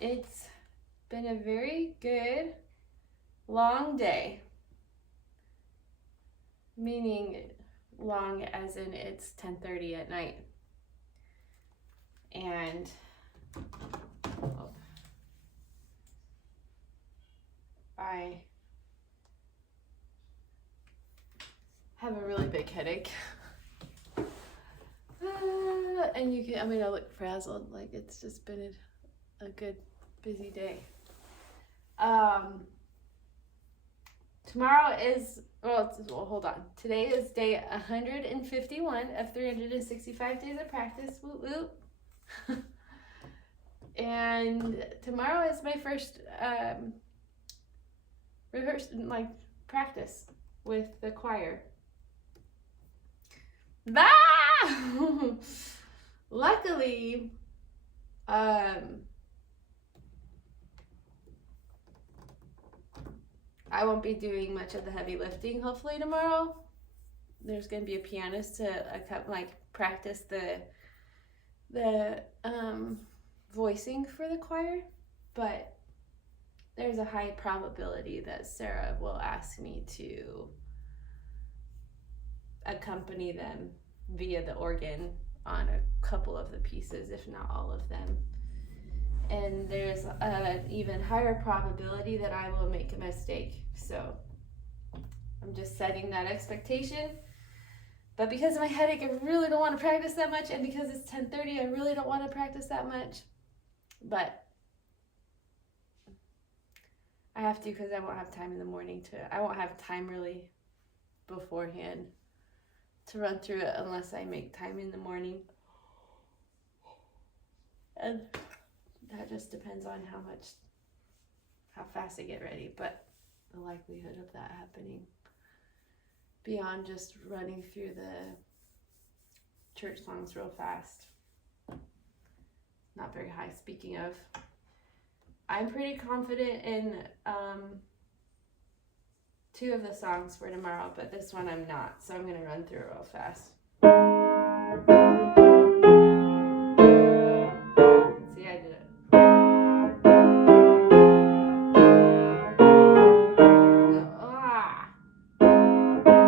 It's been a very good, long day. Meaning long as in it's 10:30 at night. And I have a really big headache. And you can, I mean, I look frazzled, like it's just been a good, busy day. Tomorrow is, well, hold on. Today is day 151 of 365 days of practice. Whoop, whoop. And tomorrow is my first like practice with the choir. Luckily, I won't be doing much of the heavy lifting hopefully tomorrow. There's going to be a pianist to like practice the voicing for the choir, but there's a high probability that Sarah will ask me to accompany them via the organ on a couple of the pieces, if not all of them. And there's an even higher probability that I will make a mistake. So I'm just setting that expectation. But because of my headache, I really don't want to practice that much. And because it's 10:30, I really don't want to practice that much. But I have to because I won't have time in the morning I won't have time really beforehand to run through it unless I make time in the morning. And that just depends on how fast I get ready, but the likelihood of that happening beyond just running through the church songs real fast, not very high. Speaking of, I'm pretty confident in 2 of the songs for tomorrow, but this one I'm not, so I'm gonna run through it real fast. See, I did it.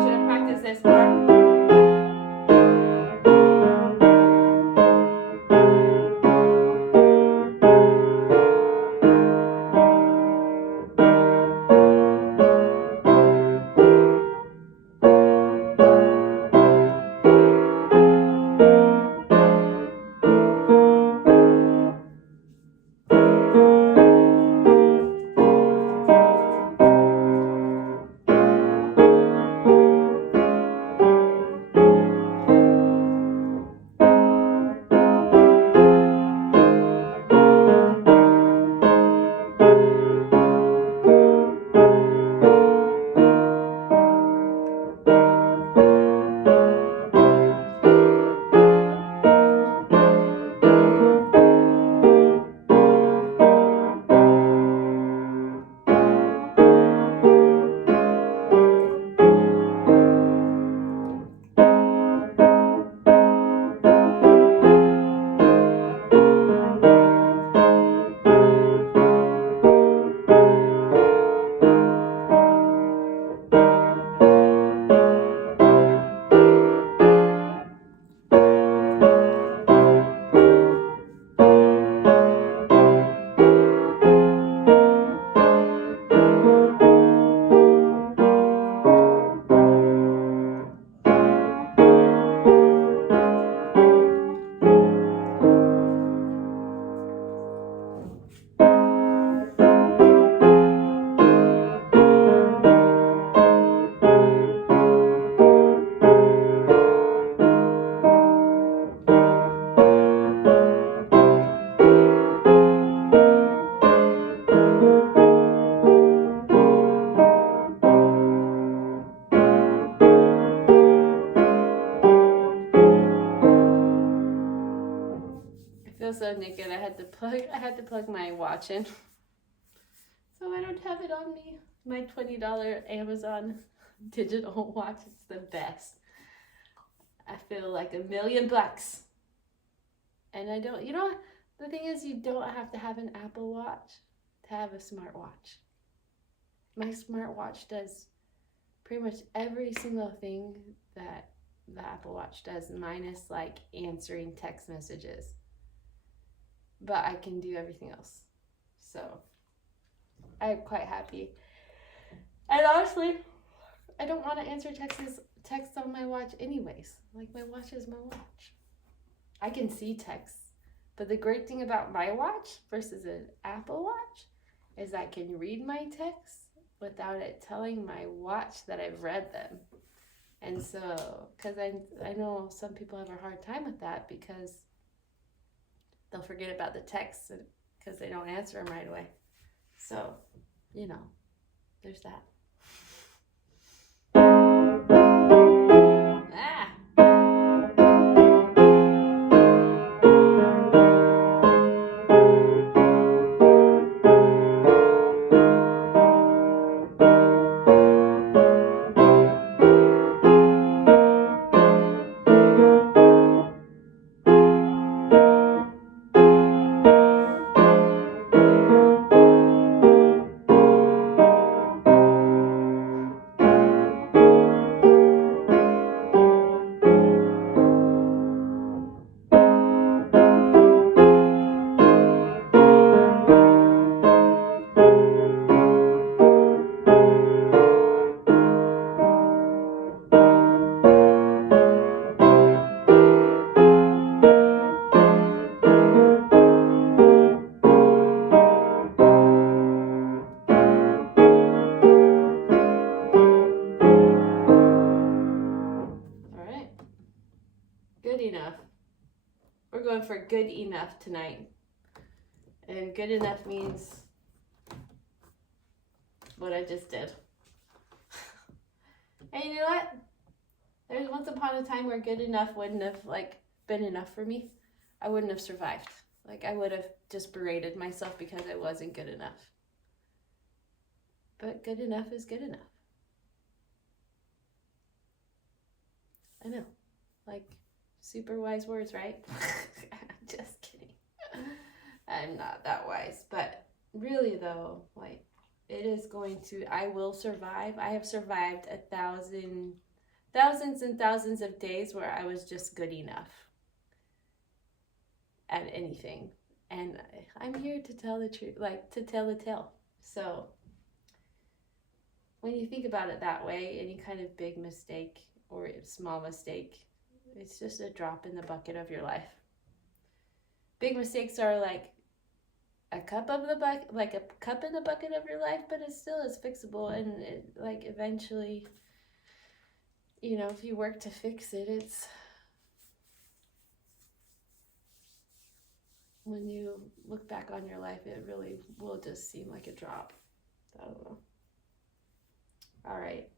Should have practiced this more. So naked, I had to plug my watch in, so I don't have it on me. My $20 Amazon digital watch is the best. I feel like $1,000,000, and I don't. The thing is, you don't have to have an Apple Watch to have a smartwatch. My smartwatch does pretty much every single thing that the Apple Watch does, minus like answering text messages. But I can do everything else. So I'm quite happy. And honestly, I don't want to answer texts on my watch anyways. Like, my watch is my watch. I can see texts. But the great thing about my watch versus an Apple Watch is I can read my texts without it telling my watch that I've read them. And so, because I know some people have a hard time with that because they'll forget about the texts because they don't answer them right away. So, there's that. Good enough. We're going for good enough tonight. And good enough means what I just did. And you know what? There's once upon a time where good enough wouldn't have been enough for me. I wouldn't have survived. I would have just berated myself because I wasn't good enough. But good enough is good enough. I know. Super wise words, right? Just kidding. I'm not that wise. But really though, it is I will survive. I have survived thousands and thousands of days where I was just good enough at anything. And I'm here to tell the truth, to tell the tale. So when you think about it that way, any kind of big mistake or small mistake, it's just a drop in the bucket of your life. Big mistakes are like a cup in the bucket of your life, but it still is fixable, and eventually, if you work to fix it, it's when you look back on your life, it really will just seem like a drop. I don't know. All right.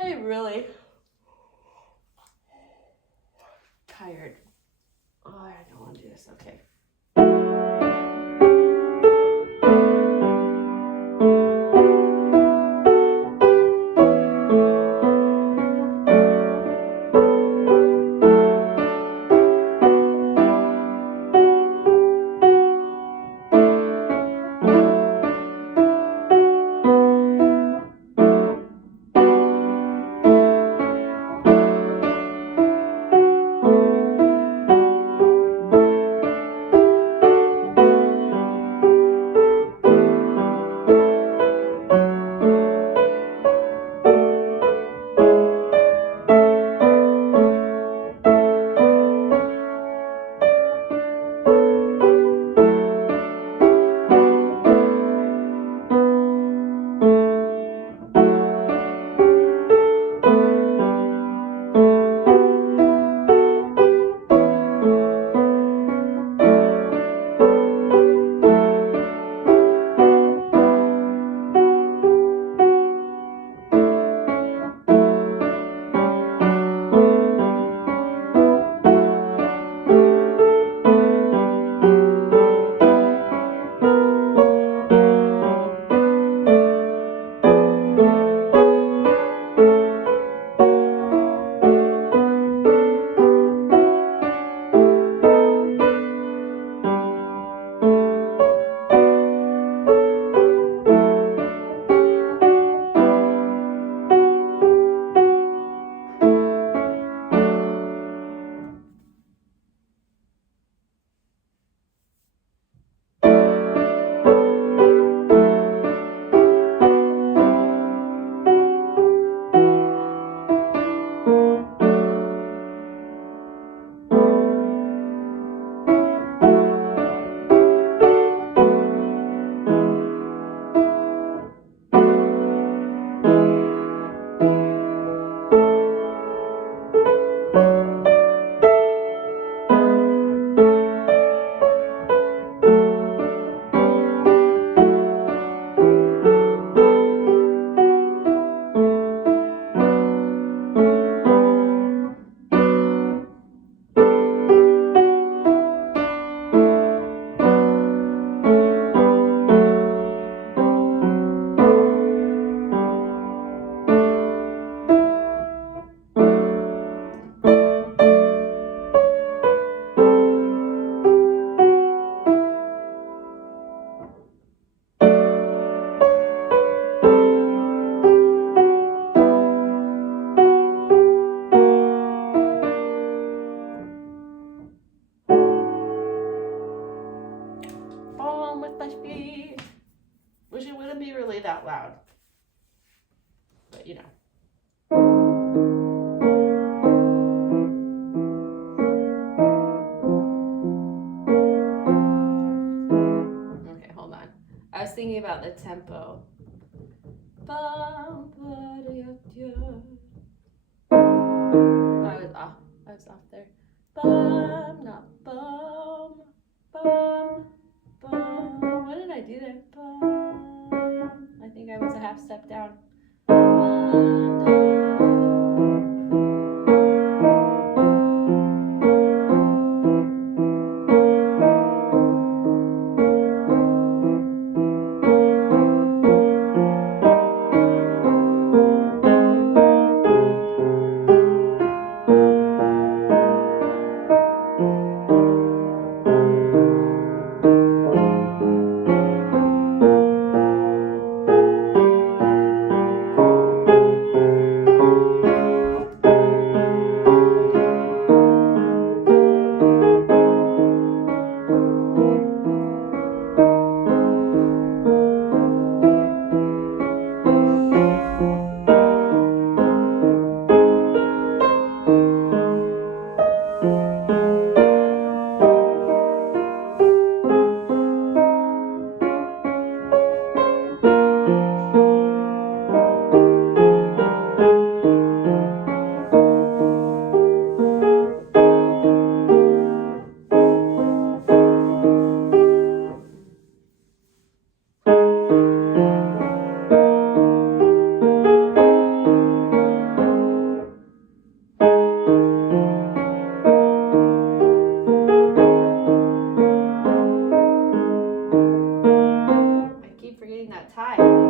I'm really tired. Oh, I don't want to do this. Okay. loud. But you know. Okay, hold on. I was thinking about the tempo. I was off there. Bum, not bum, bum, bum. What did I do there? Bum. I think I was a half step down. Forgetting that tie.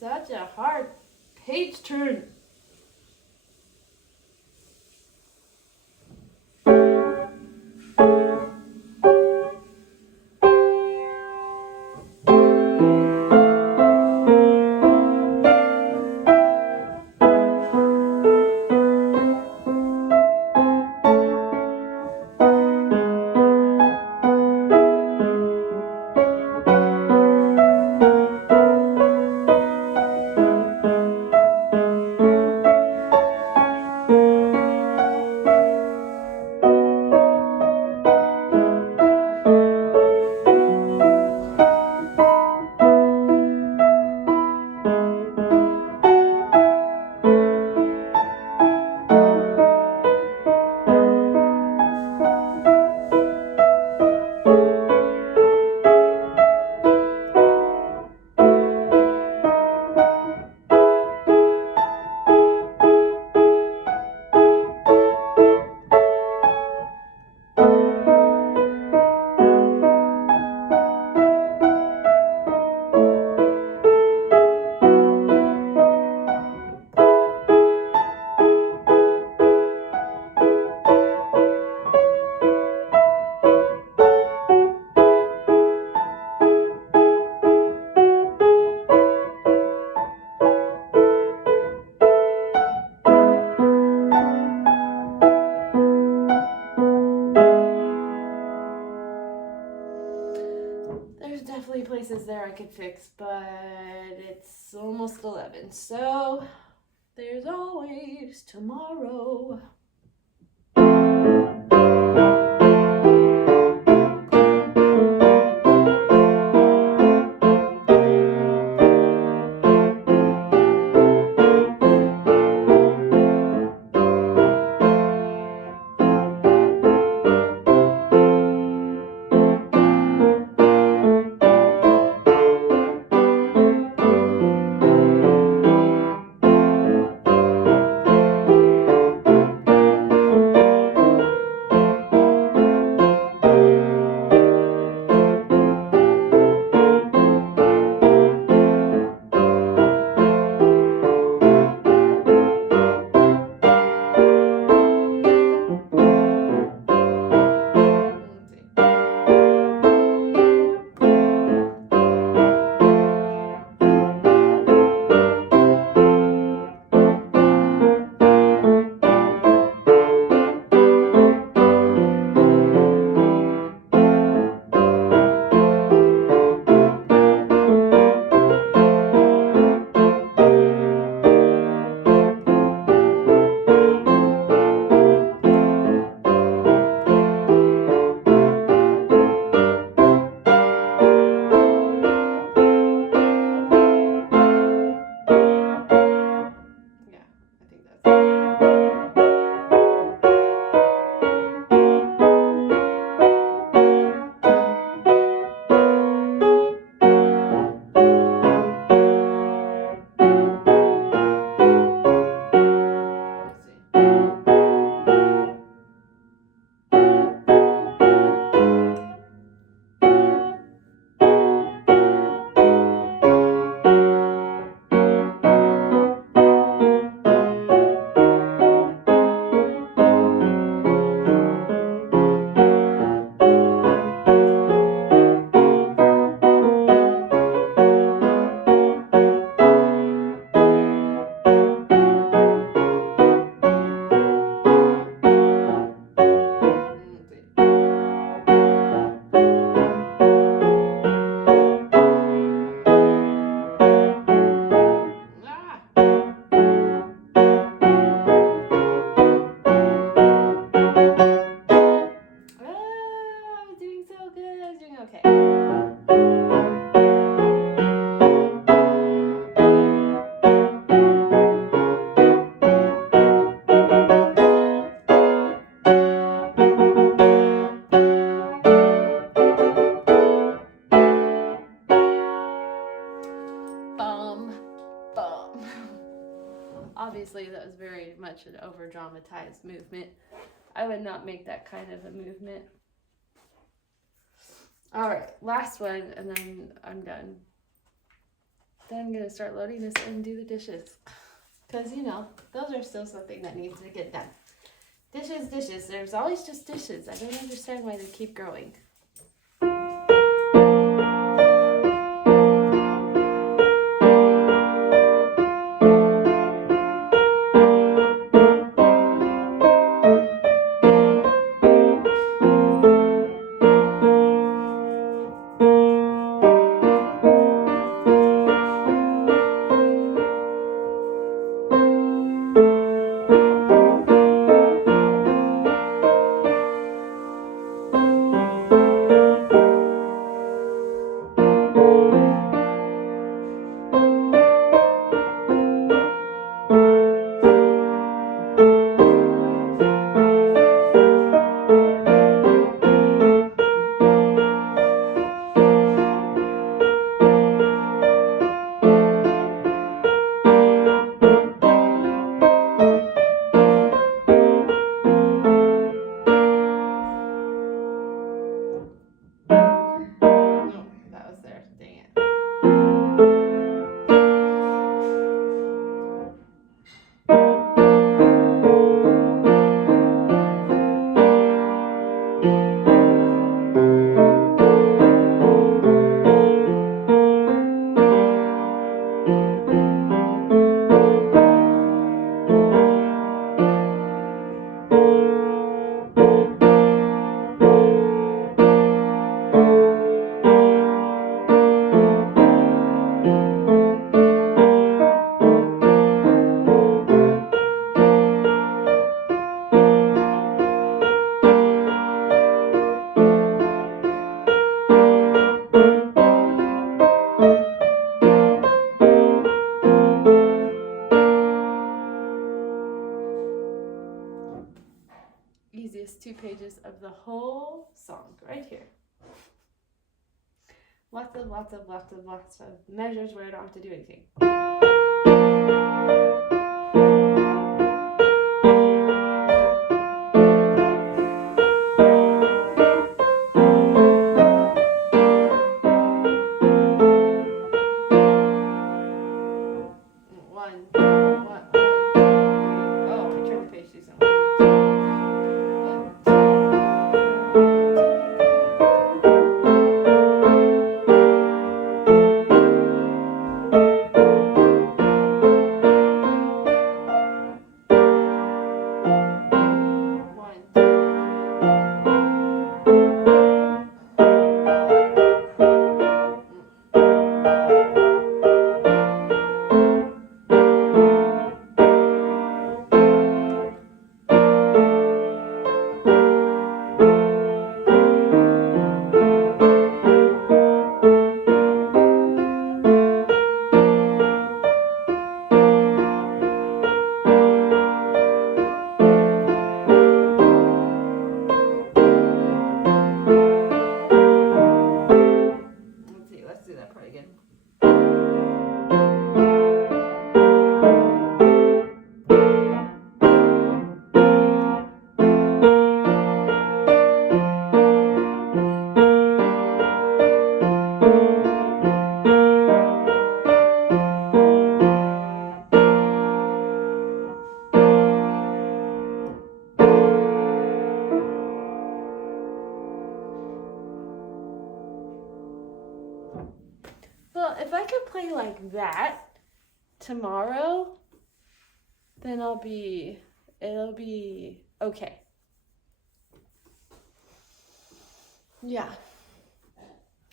Such a hard page turn. definitely places there I could fix, but it's almost 11, so there's always tomorrow. I was doing so good. I was doing okay. Bum. Obviously, that was very much an over dramatized movement. I would not make that kind of a movement. Alright, last one, and then I'm done. Then I'm going to start loading this in and do the dishes. Because, those are still something that needs to get done. Dishes. There's always just dishes. I don't understand why they keep growing. pages of the whole song right here. Lots of measures where I don't have to do anything. Let's do that part again. Well, if I could play like that tomorrow, then it'll be okay. Yeah.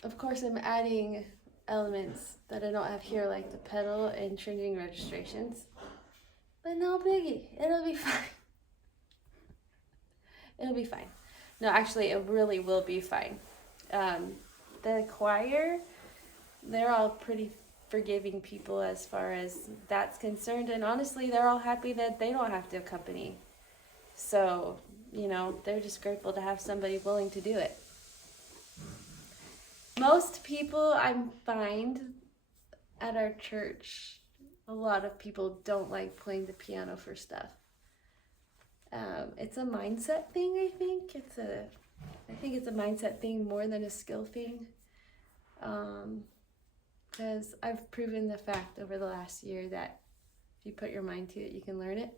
Of course, I'm adding elements that I don't have here, like the pedal and stringing registrations. But no biggie. It'll be fine. It'll be fine. No, actually, it really will be fine. The choir, they're all pretty forgiving people as far as that's concerned. And honestly, they're all happy that they don't have to accompany. So, they're just grateful to have somebody willing to do it. Most people I find at our church, a lot of people don't like playing the piano for stuff. It's a mindset thing, I think. I think it's a mindset thing more than a skill thing. Because I've proven the fact over the last year that if you put your mind to it, you can learn it.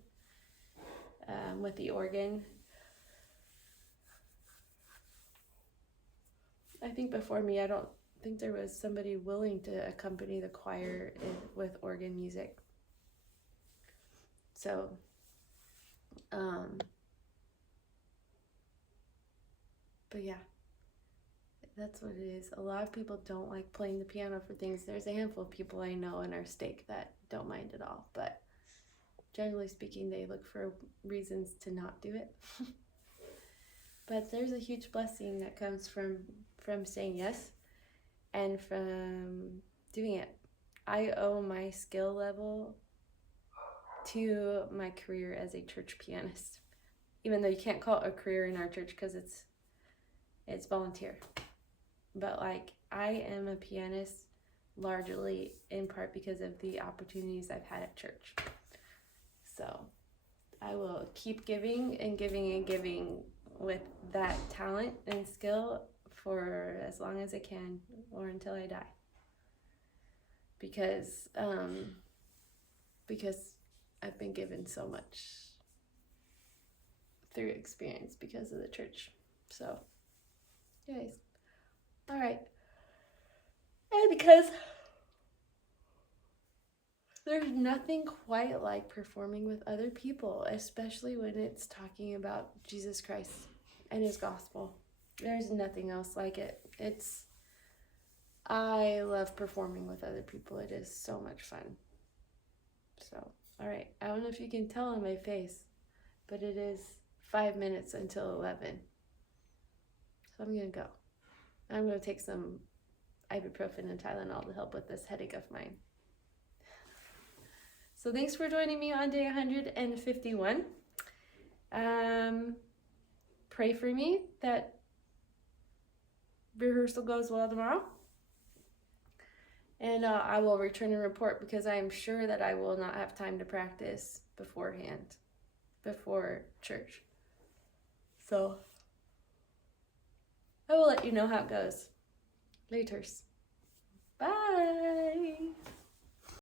With the organ, I think before me, I don't think there was somebody willing to accompany the choir with organ music. So, but yeah, that's what it is. A lot of people don't like playing the piano for things. There's a handful of people I know in our stake that don't mind at all, but generally speaking, they look for reasons to not do it. But there's a huge blessing that comes from saying yes and from doing it. I owe my skill level to my career as a church pianist, even though you can't call it a career in our church because it's volunteer. But I am a pianist largely in part because of the opportunities I've had at church. So I will keep giving and giving and giving with that talent and skill for as long as I can or until I die. Because I've been given so much through experience because of the church. So, anyways, all right. And because there's nothing quite like performing with other people, especially when it's talking about Jesus Christ and his gospel. There's nothing else like it. I love performing with other people. It is so much fun. So, all right. I don't know if you can tell on my face, but it is 5 minutes until 11. So I'm going to go. I'm going to take some ibuprofen and Tylenol to help with this headache of mine. So thanks for joining me on day 151. pray for me that rehearsal goes well tomorrow. And I will return a report because I am sure that I will not have time to practice beforehand, before church. So I will let you know how it goes. Laters. Bye.